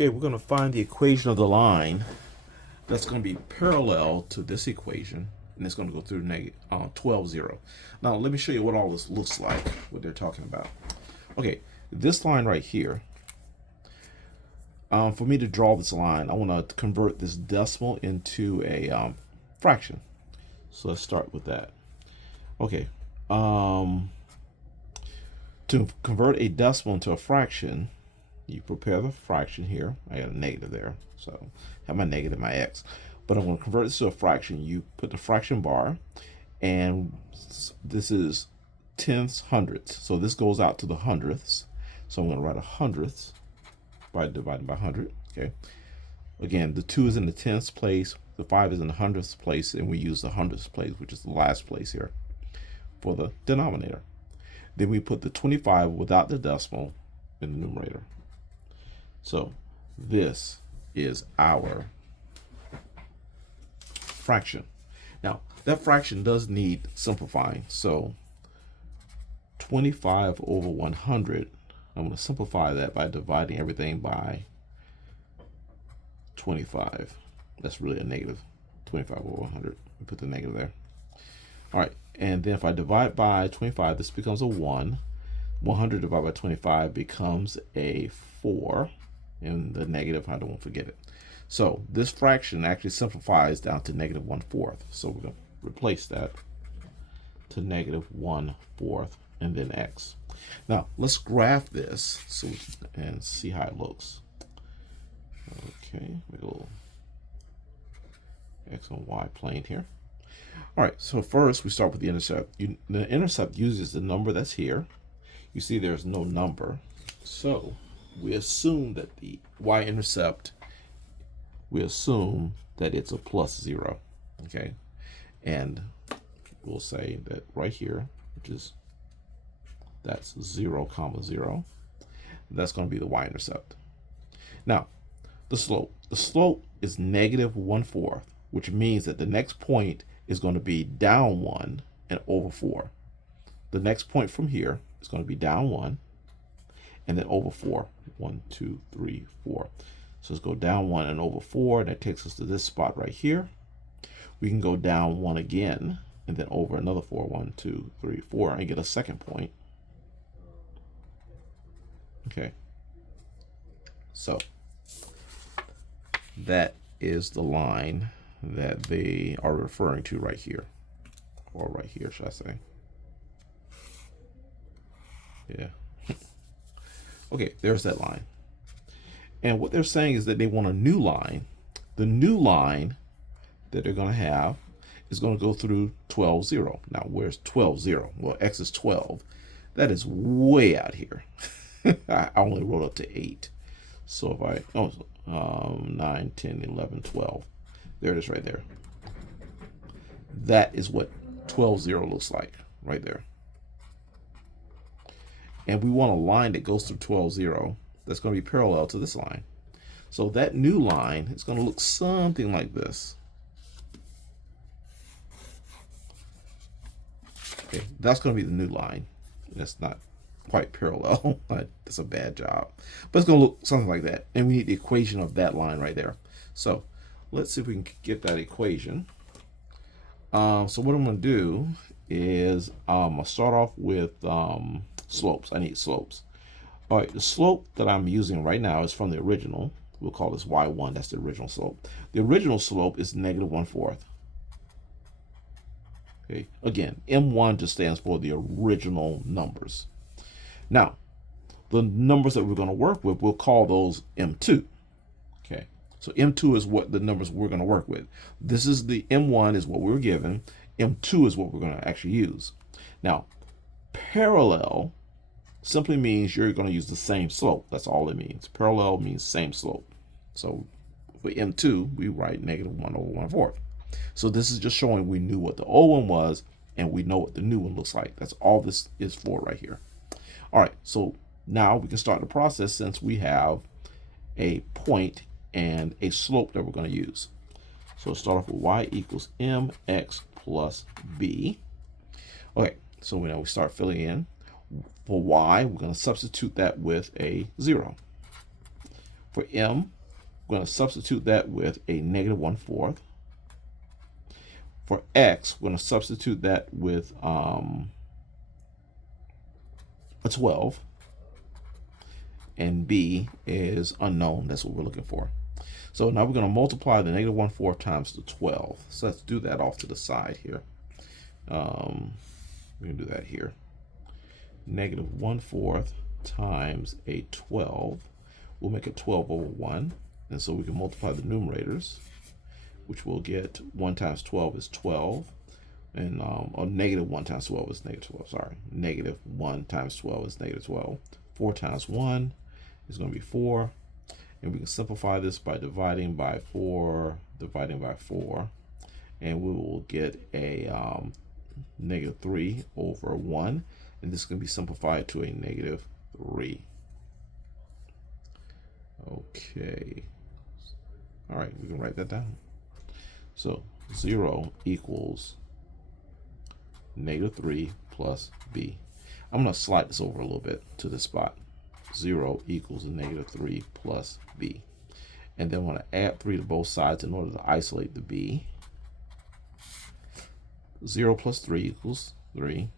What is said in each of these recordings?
Okay, we're going to find the equation of the line that's going to be parallel to this equation, and it's going to go through negative 12, 0. Now, let me show you what all this looks like, what they're talking about. Okay, this line right here, for me to draw this line, I want to convert this decimal into a fraction. So let's start with that. Okay, to convert a decimal into a fraction, you prepare the fraction here. I got a negative there, so I have my negative, my x. But I'm going to convert this to a fraction. You put the fraction bar, and this is tenths, hundredths. So this goes out to the hundredths. So I'm going to write a hundredths by dividing by 100. Okay. Again, the 2 is in the tenths place, the 5 is in the hundredths place, and we use the hundredths place, which is the last place here, for the denominator. Then we put the 25 without the decimal in the numerator. So this is our fraction. Now, that fraction does need simplifying. So 25 over 100, I'm going to simplify that by dividing everything by 25. That's really a negative. 25 over 100. We put the negative there. All right, and then if I divide by 25, this becomes a 1. 100 divided by 25 becomes a 4. And the negative, I don't forget it. So this fraction actually simplifies down to negative 1/4. So we're going to replace that to negative 1/4 and then x. Now let's graph this and see how it looks. Okay, make a little x and y plane here. All right, so first we start with the intercept. The intercept uses the number that's here. You see there's no number. So we assume that the y-intercept, we assume that it's a +0, okay? And we'll say that right here, which is, that's 0, 0. That's going to be the y-intercept. Now, the slope. The slope is negative 1/4, which means that the next point is going to be down 1 and over 4. The next point from here is going to be down 1 and then over 4. 1, 2, 3, 4. So let's go down 1 and over 4. That takes us to this spot right here. We can go down 1 again and then over another 4. 1, 2, 3, 4, and get a second point. Okay. So that is the line that they are referring to right here. Or right here, should I say. Yeah. Okay, there's that line. And what they're saying is that they want a new line. The new line that they're going to have is going to go through 12, 0. Now, where's 12, 0? Well, x is 12. That is way out here. I only wrote up to 8. So if I, 9, 10, 11, 12. There it is right there. That is what 12, 0 looks like right there. And we want a line that goes through 12, 0 that's going to be parallel to this line. So that new line is going to look something like this. Okay, that's going to be the new line. That's not quite parallel. That's a bad job. But it's going to look something like that. And we need the equation of that line right there. So let's see if we can get that equation. So what I'm going to do is I'll start off with slopes. I need slopes. All right, the slope that I'm using right now is from the original. We'll call this y1. That's the original slope. The original slope is negative 1/4. Okay, again, m1 just stands for the original numbers. Now, the numbers that we're going to work with, we'll call those m2. Okay, so m2 is what the numbers we're going to work with. This is the m1 is what we were given. m2 is what we're going to actually use. Now, parallel simply means you're going to use the same slope. That's all it means. Parallel means same slope. So for m2, we write negative 1 over 1/4. So this is just showing we knew what the old one was and we know what the new one looks like. That's all this is for right here. All right, so now we can start the process since we have a point and a slope that we're going to use. So start off with y equals mx plus b. Okay, so now we start filling in. For y, we're going to substitute that with a 0. For m, we're going to substitute that with a negative 1/4. For x, we're going to substitute that with a 12. And b is unknown. That's what we're looking for. So now we're going to multiply the negative 1/4 times the 12. So let's do that off to the side here. We're going to do that here. Negative 1/4 times a 12. We'll make it 12 over 1. And so we can multiply the numerators, which we'll get 1 times 12 is 12. And or negative 1 times 12 is negative 12. Sorry. Negative 1 times 12 is negative 12. 4 times 1 is going to be 4. And we can simplify this by dividing by 4, and we will get a negative 3 over 1, and this is going to be simplified to a negative 3. Okay. All right, we can write that down. So 0 equals negative 3 plus b. I'm going to slide this over a little bit to this spot. 0 equals a negative 3 plus b. And then I want to add 3 to both sides in order to isolate the b. 0 plus 3 equals 3.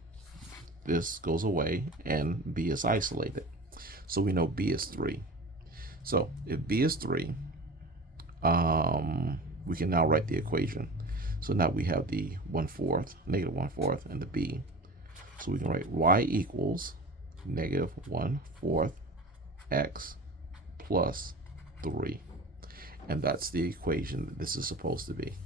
This goes away, and b is isolated. So we know b is 3. So if b is 3, we can now write the equation. So now we have the 1/4, negative 1/4, and the b. So we can write y equals negative 1/4 x plus 3. And that's the equation that this is supposed to be.